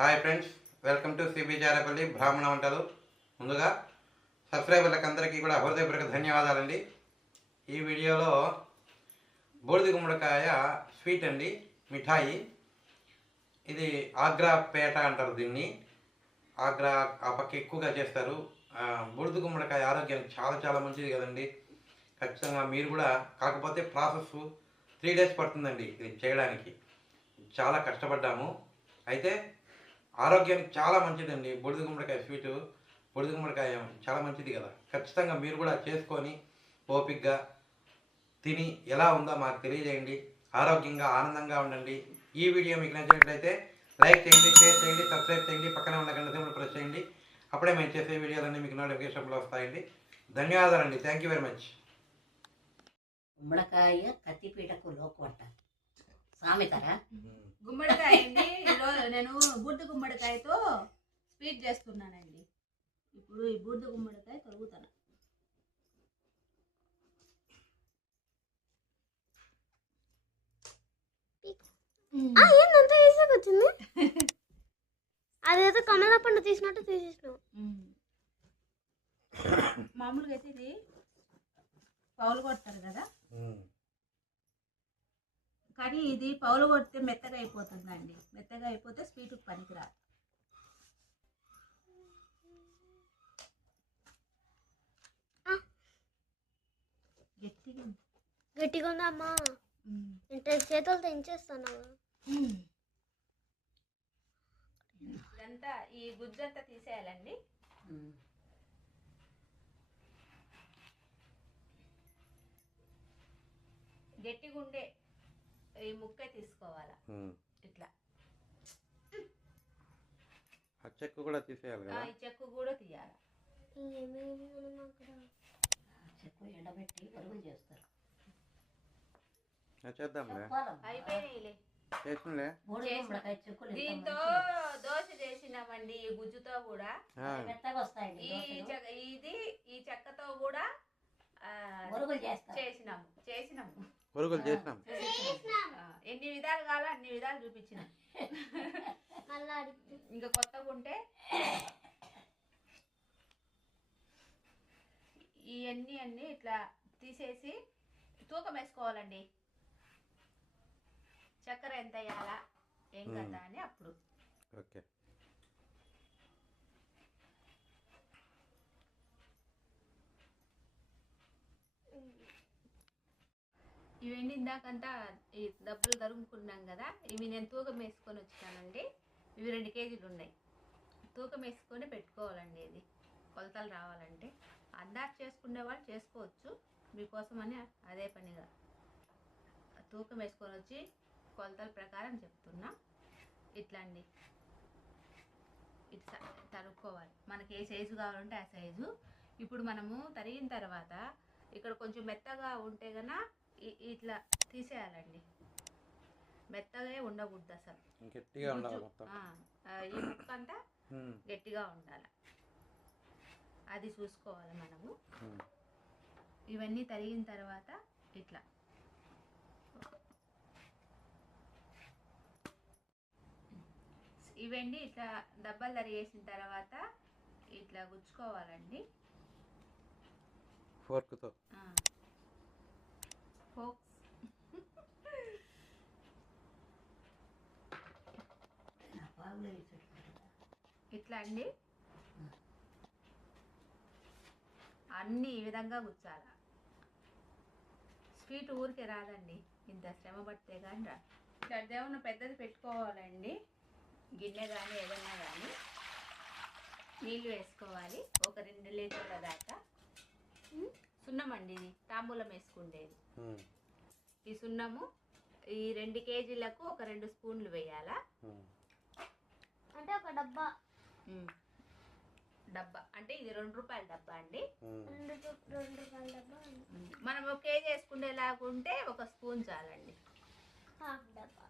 Hi friends, welcome to cbcharepalli బ్రాహ్మణవంtalu. ముందుగా సబ్స్క్రైబర్లకు అందరికీ కూడా హృదయపూర్వక ధన్యవాదాలండి. ఈ వీడియోలో బూడిద గుమ్మడికాయ స్వీట్ అండి, మిఠాయి. ఇది ఆగ్రా పేట అంటారు దీన్ని. ఆగ్రా ఆ పక్క ఎక్కువగా చేస్తారు. బూడిద గుమ్మడికాయ ఆరోగ్యానికి చాలా చాలా మంచిది కదండి. ఖచ్చితంగా మీరు కూడా, కాకపోతే ప్రాసెస్ 3 days పడుతుందండి ఇది చేయడానికి. చాలా కష్టపడ్డాము. అయితే ఆరోగ్యానికి చాలా మంచిదండి బూడిద గుమ్మడికాయ స్వీటు. బూడిద గుమ్మడికాయ చాలా మంచిది కదా. ఖచ్చితంగా మీరు కూడా చేసుకొని ఓపికగా తిని ఎలా ఉందో మాకు తెలియజేయండి. ఆరోగ్యంగా ఆనందంగా ఉండండి. ఈ వీడియో మీకు నచ్చినట్లయితే లైక్ చేయండి, షేర్ చేయండి, సబ్స్క్రైబ్ చేయండి, పక్కనే ఉన్న గంట సింబల్ ప్రెస్ చేయండి. అప్పుడే మేము చేసే వీడియోలన్నీ మీకు నోటిఫికేషన్లో వస్తాయండి. ధన్యవాదాలండి. Thank you very much. గుమ్మడికాయ కత్తిపీటకు లోకొట్ట సామెతరా. గుమ్మడికాయ అండి. ఈరోజు నేను బూడిద గుమ్మడికాయతో స్వీట్ చేస్తున్నానండి. ఇప్పుడు ఈ బూడిద గుమ్మడికాయ తరుగుతాను. ఏందంతా ఈజీగా వచ్చింది. అదేదో కమలా పండు తీసినట్టు తీసేసినావు. మామూలుగా అయితే ఇది పౌలు కొడతారు కదా, కానీ ఇది పౌలు కొడితే మెత్తగా అయిపోతుందండి. మెత్తగా అయిపోతే స్వీట్ పనికిరాదు. గట్టిగా ఉందమ్మా. చేతులు తెంచేస్తాను. ఇదంతా ఈ గుజ్జంతా తీసేయాలండి. గట్టిగా ఉండే ఈ ముక్క తీసుకోవాలా. ఇట్లా చెక్కు కూడా తీసేయాలి కదా. ఈ చెక్కు కూడా తీయాలి. చెక్కు ఎండబెట్టి పరుగులు చేస్తారు. చేద్దాంలే, అయిపోయినాయిలే. చేసినలే. దీంతో దోశ చేసినామండి. ఈ గుజ్జుతో కూడా మెత్తగా వస్తాయండి. ఈ చెక్కతో కూడా చేసినాము. ఎన్ని విధాలు కావాలో అన్ని విధాలు చూపించిన. ఇంకా కొత్తగా ఉంటే ఇవన్నీ ఇట్లా తీసేసి తూకం వేసుకోవాలండి. చక్కెర ఎంత వేయాలా ఏం కదా అని అప్పుడు. ఓకే. ఇవన్నీ ఇందాకంతా ఈ డబ్బులు తరుముకున్నాం కదా, ఇవి నేను తూకం వేసుకొని వచ్చానండి. ఇవి 2 kgs ఉన్నాయి. తూకం వేసుకొని పెట్టుకోవాలండి. ఇది కొలతలు రావాలంటే అందాజు చేసుకునే వాళ్ళు చేసుకోవచ్చు. మీకోసమని అదే పనిగా తూకం వేసుకొని వచ్చి కొలతల ప్రకారం చెప్తున్నా. ఇట్లా అండి, ఇట్లా తరుక్కోవాలి. మనకి ఏ సైజు కావాలంటే ఆ సైజు. ఇప్పుడు మనము తరిగిన తర్వాత ఇక్కడ కొంచెం మెత్తగా ఉంటే కన్నా ఇట్లా తీసేయాలండి. మెత్తగా ఉండకూడదు అసలు, గట్టిగా ఉండాలి మొత్తం. ఈ ముక్క అంతా గట్టిగా ఉండాలి. అది చూసుకోవాలి మనము. ఇవన్నీ తరిగిన తర్వాత ఇట్లా ఇవన్నీ ఇట్లా డబ్బాలు తరిగేసిన తర్వాత ఇట్లా గుచ్చుకోవాలండి ఫోర్క్తో. ఇట్లా అండి అన్నీ ఈ విధంగా గుచ్చాల. స్వీట్ ఊరికే రాదండి, ఇంత శ్రమ పడితే కానీ రా. ఇట్లా దేవుని పెద్దది పెట్టుకోవాలండి. గిన్నె కానీ ఏదైనా కానీ నీళ్ళు వేసుకోవాలి. ఒక 2 లీటర్ల దాకా. సున్నం అండి, ఇది తాంబూలం వేసుకుండేది. ఈ సున్నము ఈ 2 kgsలకు ఒక 2 స్పూన్లు వేయాలా. అంటే ఒక డబ్బా అంటే ఇది 2 రూపాయల డబ్బా అండి. 2 రూపాయల డబ్బా. మనం 1 kg వేసుకునేలాగుంటే 1 స్పూన్ చాలండి. హాఫ్ డబ్బా.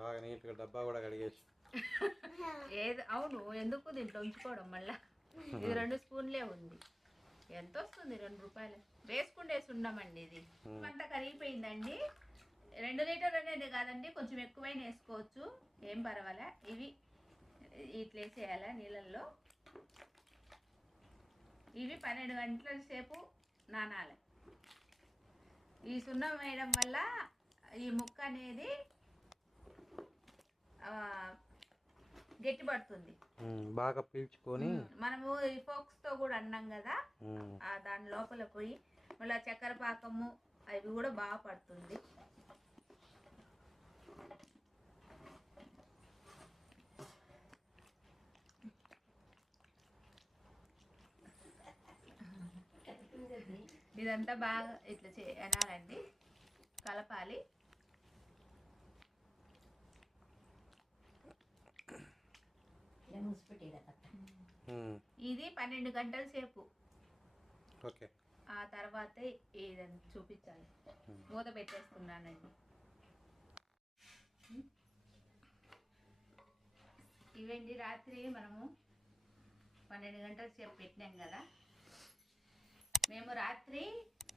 బాగా నీట్గా డబ్బా కూడా కడిగేసి. అవును, ఎందుకు దీంట్లో ఉంచుకోవడం మళ్ళా. ఇది 2 స్పూన్లే ఉంది. ఎంత వస్తుంది? 2 రూపాయలు వేసుకుండేసి ఉన్నామండి. ఇది అంతా కరిగిపోయిందండి. 2 లీటర్ అనేది కాదండి, కొంచెం ఎక్కువైనా వేసుకోవచ్చు, ఏం పర్వాలే. ఇవి ఇట్లా వేసేయాలా నీళ్ళల్లో. ఇవి 12 గంటల సేపు నానాలి. ఈ సున్నం వేయడం వల్ల ఈ ముక్క అనేది గట్టిపడుతుంది, బాగా పీల్చుకొని. మనము ఈ ఫోక్స్తో కూడా అన్నాం కదా, దాని లోపల పోయి మళ్ళీ చక్కెర పాకము అవి కూడా బాగా పడుతుంది. ఇదంతా బాగా ఇట్లా అనాలండి, కలపాలి. ఇది 12 గంటల సేపు. ఓకే. ఆ తర్వాత ఏదని చూపించాలి. మూత పెట్టేస్తున్నానండి. ఇవండి రాత్రి మనము 12 గంటల సేపు పెట్టినాం కదా, మేము రాత్రి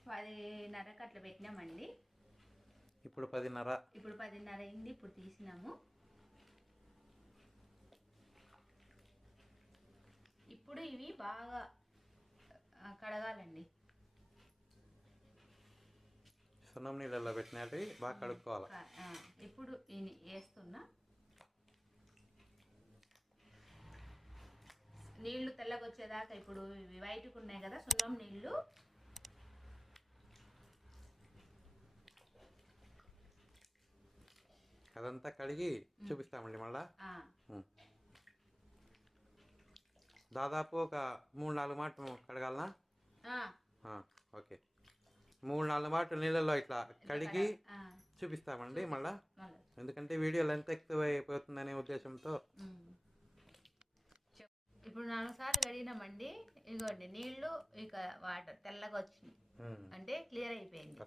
10:30కి అట్లా పెట్టినామండి. ఇప్పుడు 10:30. ఇప్పుడు 10:30 అయింది. ఇప్పుడు తీసినాము. ఇప్పుడు ఇవి బాగా కడగాలండి. సున్నం నీళ్ళల్లో పెట్టినట్టు బాగా కడుక్కోవాలి. ఇప్పుడు వేస్తున్నా. నీళ్లు తెల్లగా వచ్చేదాకా, ఇప్పుడు ఇవి వైట్గా ఉన్నాయి కదా సున్నం నీళ్లు, అదంతా కడిగి చూపిస్తామండి మళ్ళా. దాదాపు ఒక 3-4 మాటలు కడగాలనా? ఓకే. 3-4 మాటలు నీళ్ళల్లో ఇట్లా కడిగి చూపిస్తామండి మళ్ళా, ఎందుకంటే వీడియో లెంత్ ఎక్కువ అయిపోతుందనే ఉద్దేశంతో. ఇప్పుడు 4 సార్లు కడిగినామండి. ఇదిగోండి నీళ్లు, ఇక వాటర్ తెల్లగా వచ్చింది అంటే క్లియర్ అయిపోయింది.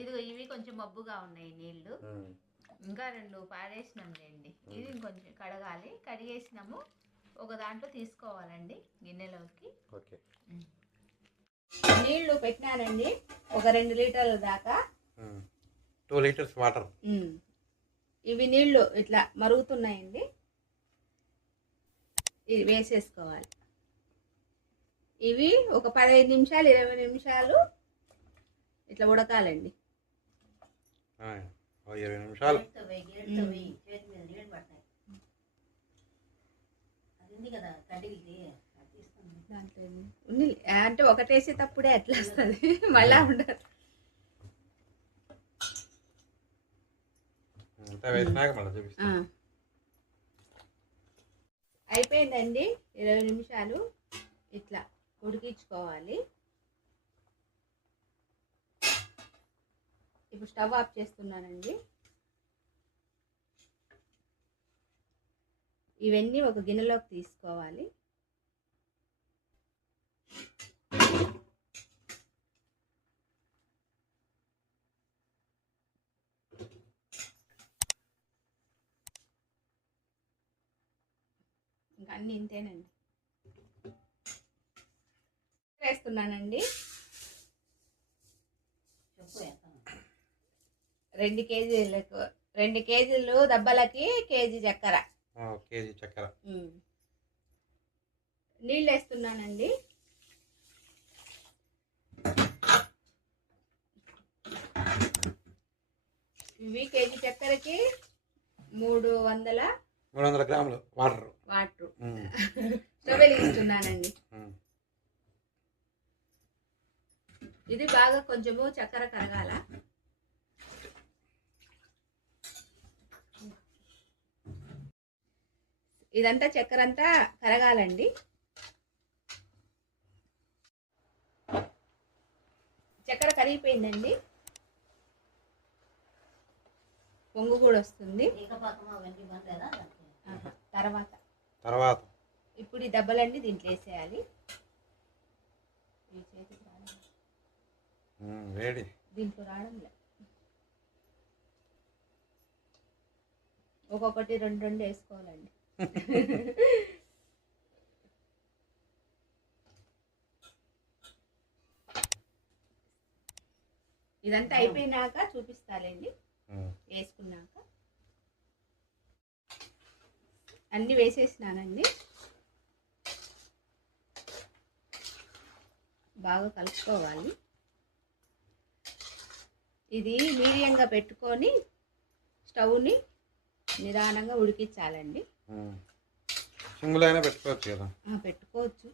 ఇదిగో ఇవి కొంచెం మబ్బుగా ఉన్నాయి నీళ్లు, ఇంకా 2 పారేసినాం లేండి. ఇది కొంచెం కడగాలి. కడిగేసినాము, ఒక దాంట్లో తీసుకోవాలండి గిన్నెలోకి. ఓకే. నీళ్లు పెట్టినానండి ఒక 2 లీటర్ల దాకా. 2 లీటర్స్ వాటర్. ఇవి నీళ్లు ఇట్లా మరుగుతున్నాయండి. ఇది వేసేసుకోవాలి. ఇవి ఒక 15 నిమిషాలు 20 నిమిషాలు ఇట్లా ఉడకాలండి. 20 నిమిషాలు. అంటే ఒకటేసేటప్పుడే అట్లా వస్తుంది, మళ్ళా ఉండదు. అయిపోయిందండి. 20 నిమిషాలు ఇట్లా ఉడికించుకోవాలి. ఇప్పుడు స్టవ్ ఆఫ్ చేస్తున్నానండి. ఇవన్నీ ఒక గిన్నెలోకి తీసుకోవాలి. ఇంకా అన్నీ ఇంతేనండి. వేస్తున్నానండి. 2 కేజీలకు 2 కేజీలు దబ్బలకి కేజీ చక్కెర. కేజీ చక్కెర. నీళ్ళు వేస్తున్నానండి. ఇవి కేజీ చక్కెరకి 300 గ్రాములు వాటర్. స్టవ్ వెలిగిస్తున్నానండి. ఇది బాగా కొంచెము చక్కెర కరగాల. ఇదంతా చక్కెర అంతా కరగాలండి. చక్కెర కరిగిపోయిందండి. పొంగు కూడా వస్తుంది. తర్వాత ఇప్పుడు ఈ దెబ్బలన్నీ దీంట్లో వేసేయాలి. దీంట్లో రావడం లేదు. ఒక్కొక్కటి 2 వేసుకోవాలండి. ఇదంతా అయిపోయినాక చూపిస్తాలేండి. వేసుకున్నాక అన్నీ వేసేసినానండి. బాగా కలుపుకోవాలి. ఇది మీడియంగా పెట్టుకొని స్టవ్ని నిదానంగా ఉడికించాలండి. సింగుల్ అయినా పెట్టుకోవచ్చు కదా? పెట్టుకోవచ్చు.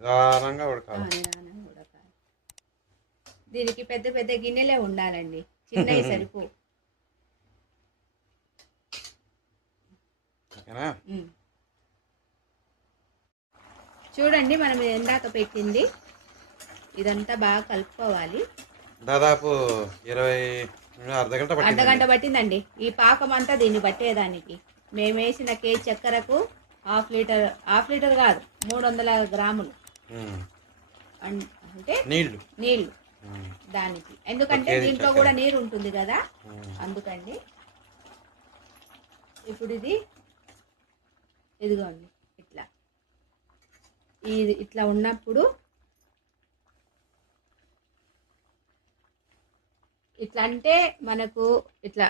నిదానంగా ఉడకాలి. నిదానంగా ఉడకాలి. దీనికి పెద్ద పెద్ద గిన్నెలే ఉండాలండి, చిన్నవి సరిపో. చూడండి, మనం ఎందాక పెట్టింది ఇదంతా బాగా కలుపుకోవాలి. దాదాపు 20 అర్ధగంట పట్టిందండి ఈ పాకం అంతా దీన్ని పట్టేదానికి. మేము వేసిన కేజీ చక్కెరకు హాఫ్ లీటర్ కాదు 300 గ్రాములు అంటే నీళ్లు దానికి. ఎందుకంటే దీంట్లో కూడా నీరు ఉంటుంది కదా, అందుకండి. ఇప్పుడు ఇదిగోండి ఇట్లా ఉన్నప్పుడు ఇట్లా అంటే మనకు ఇట్లా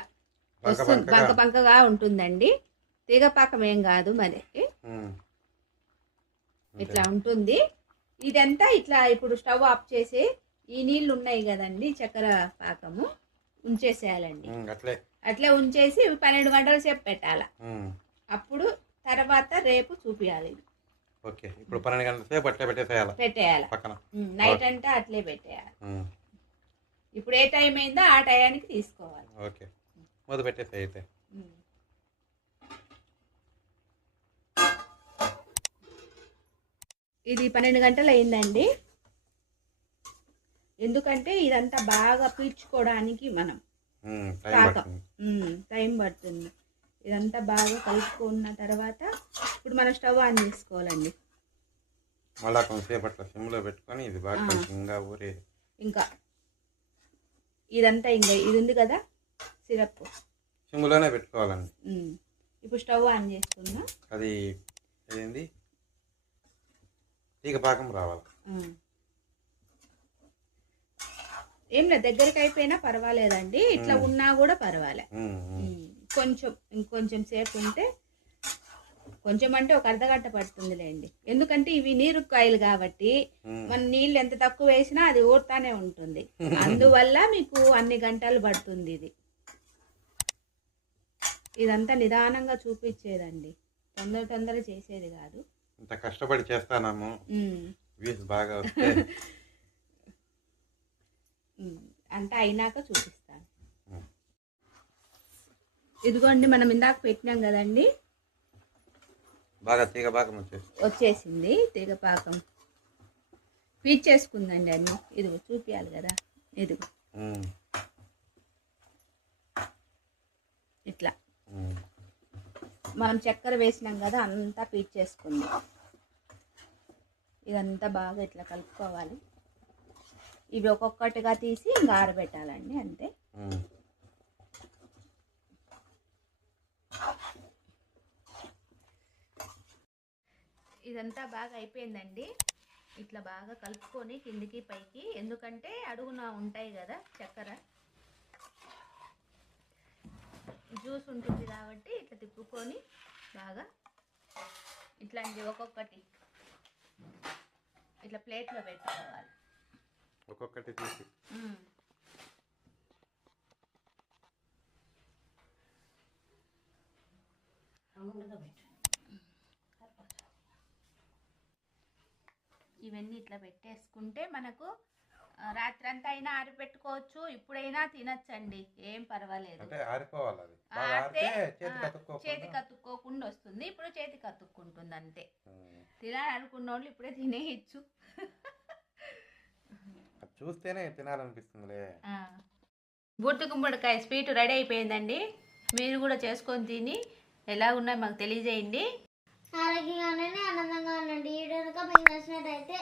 వస్తుంది, బంకగా ఉంటుందండి. తీగపాకం ఏం కాదు మనకి, ఇట్లా ఉంటుంది. ఇదంతా ఇట్లా ఇప్పుడు స్టవ్ ఆఫ్ చేసి ఈ నీళ్లు ఉన్నాయి కదండి చక్కెర పాకము ఉంచేసేయాలండి. అట్లే ఉంచేసి 12 గంటల సేపు పెట్టాల. అప్పుడు తర్వాత రేపు చూపియాలి. ఓకే, ఇప్పుడు 12 గంటల సేపు అట్లే పెట్టేయాలి పక్కన. నైట్ అంతా అట్లే పెట్టేయాలి. ఇప్పుడు ఏ టైం అయిందో ఆ టయానికి తీసుకోవాలి. ఓకే, మొదలు పెట్టేసి అయితే ఇది 12 గంటలు అయిందండి. ఎందుకంటే ఇదంతా బాగా పీల్చుకోవడానికి మనం టైం పడుతుంది. ఇదంతా బాగా కలుపుకున్న తర్వాత ఇప్పుడు మనం స్టవ్ ఆన్ చేసుకోవాలండి. మళ్ళా కొంతసేపు అట్లా సిమ్లో పెట్టుకొని ఇది బాగా ఇంకా ఇదంతా ఇంకా ఇది ఉంది కదా సిరప్, సిమ్లోనే పెట్టుకోవాలండి. ఇప్పుడు స్టవ్ ఆన్ చేసుకున్నా. అది ఏంది తీగ పాకం రావాలి. ఏం లేదు, దగ్గరికి అయిపోయినా పర్వాలేదండి, ఇట్లా ఉన్నా కూడా పర్వాలే. ఇంకొంచెం సేపు ఉంటే, కొంచెం అంటే ఒక అర్ధగంట పడుతుందిలేండి. ఎందుకంటే ఇవి నీరు కాయలు కాబట్టి మన నీళ్ళు ఎంత తక్కువ వేసినా అది ఊరుతానే ఉంటుంది. అందువల్ల మీకు అన్ని గంటలు పడుతుంది. ఇదంతా నిదానంగా చూపించేదండి, తొందర చేసేది కాదు. ఇంత కష్టపడి చేస్తాము బాగా అంతా అయినాక చూపిస్తాను. ఇదిగోండి, మనం ఇందాక పెట్టినాం కదండి, బాగా తీగ పాకం వచ్చేసింది. తీగ పాకం పీల్చేసుకుందండి అన్ని. ఇదిగో చూపించాలి కదా, ఇదిగో ఇట్లా మనం చక్కెర వేసినాం కదా, అంతా పీల్చేసుకుంది. ఇదంతా బాగా ఇట్లా కలుపుకోవాలి. ఇవి ఒక్కొక్కటిగా తీసి ఇంకా ఆరబెట్టాలండి, అంతే. ఇదంతా బాగా అయిపోయిందండి. ఇట్లా బాగా కలుపుకొని కిందికి పైకి, ఎందుకంటే అడుగున ఉంటాయి కదా చక్కెర జ్యూస్ ఉంటుంది కాబట్టి ఇట్లా తిప్పుకొని బాగా ఇట్లాంటి ఒక్కొక్కటి ఇట్లా ప్లేట్లో పెట్టుకోవాలి. ఒక్కొక్కటి తీసి ఇవన్నీ ఇట్లా పెట్టేసుకుంటే మనకు రాత్రంతా అయినా ఆరిపెట్టుకోవచ్చు, ఇప్పుడైనా తినచ్చండి, ఏం పర్వాలేదు. చేతికి అతుక్కోకుండా వస్తుంది. ఇప్పుడు చేతికి అతుక్కుంటుంది అంతే. తినాలనుకున్న వాళ్ళు ఇప్పుడే తినేయచ్చు. చూస్తేనే తినాలనిపిస్తుంది. బూర్తి గుమ్మడికాయ స్వీట్ రెడీ అయిపోయిందండి. మీరు కూడా చేసుకొని తిని ఎలా ఉన్నాయో మాకు తెలియజేయండి. ఆరోగ్యంగా ఉండండి, ఆనందంగా ఉండండి. ఈ వీడియో కనుక మీకు నచ్చినట్టయితే